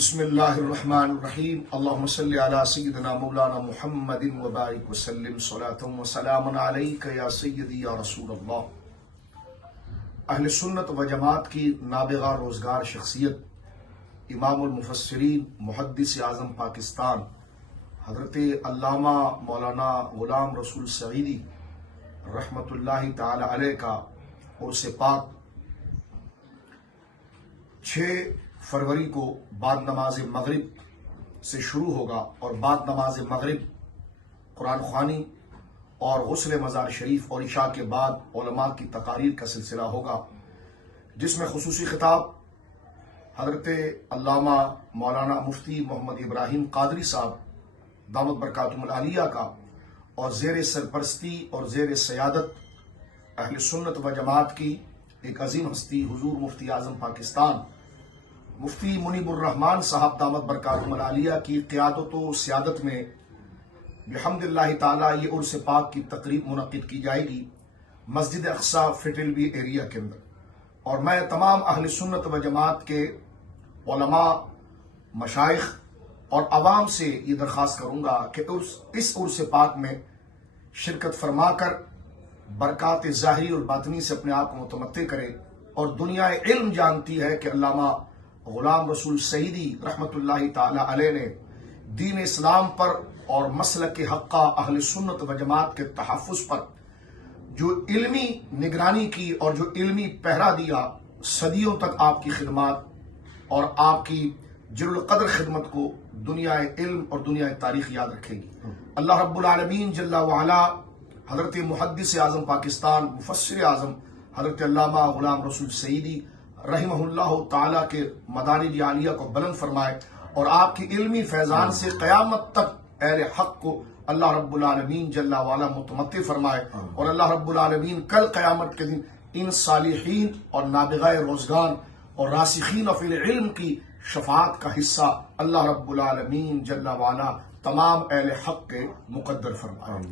بسم اللہ الرحمن الرحیم اللہم صلی علی سیدنا مولانا محمد وبارک وسلم صلاۃ و سلام علیک یا سیدی یا رسول اللہ۔ اہل سنت و جماعت کی نابغہ روزگار شخصیت، امام المفسرین، محدث اعظم پاکستان حضرت علامہ مولانا غلام رسول سعیدی رحمۃ اللہ تعالی علیہ کا عرس پاک 6 فروری کو بعد نماز مغرب سے شروع ہوگا اور بعد نماز مغرب قرآن خوانی اور غسل مزار شریف اور عشاء کے بعد علماء کی تقاریر کا سلسلہ ہوگا، جس میں خصوصی خطاب حضرت علامہ مولانا مفتی محمد ابراہیم قادری صاحب دامت برکاتہم العالیہ کا، اور زیر سرپرستی اور زیر سیادت اہل سنت و جماعت کی ایک عظیم ہستی حضور مفتی اعظم پاکستان مفتی منیب الرحمان صاحب دامت برکاتہم العالیہ کی قیادت و سیادت میں بحمد اللہ تعالی یہ عرس پاک کی تقریب منعقد کی جائے گی مسجد اقصی فٹلوی ایریا کے اندر۔ اور میں تمام اہل سنت و جماعت کے علماء، مشائخ اور عوام سے یہ درخواست کروں گا کہ اس عرس پاک میں شرکت فرما کر برکات ظاہری اور باطنی سے اپنے آپ کو متمتع کرے۔ اور دنیا علم جانتی ہے کہ علامہ غلام رسول سعیدی رحمۃ اللہ تعالی علیہ نے دین اسلام پر اور مسلک حقہ اہل سنت و جماعت کے تحفظ پر جو علمی نگرانی کی اور جو علمی پہرا دیا، صدیوں تک آپ کی خدمات اور آپ کی جل القدر خدمت کو دنیا علم اور دنیا تاریخ یاد رکھے گی۔ اللہ رب العالمین جل وعلا حضرت محدث اعظم پاکستان مفسر اعظم حضرت علامہ غلام رسول سعیدی رحمہ اللہ تعالی کے مدارج عالیہ کو بلند فرمائے، اور آپ کی علمی فیضان سے قیامت تک اہل حق کو اللہ رب العالمین جل وعلا متمتع فرمائے، اور اللہ رب العالمین کل قیامت کے دن ان صالحین اور نابغہ روزگار اور راسخین فی العلم کی شفاعت کا حصہ اللہ رب العالمین جل وعلا تمام اہل حق کے مقدر فرمائے۔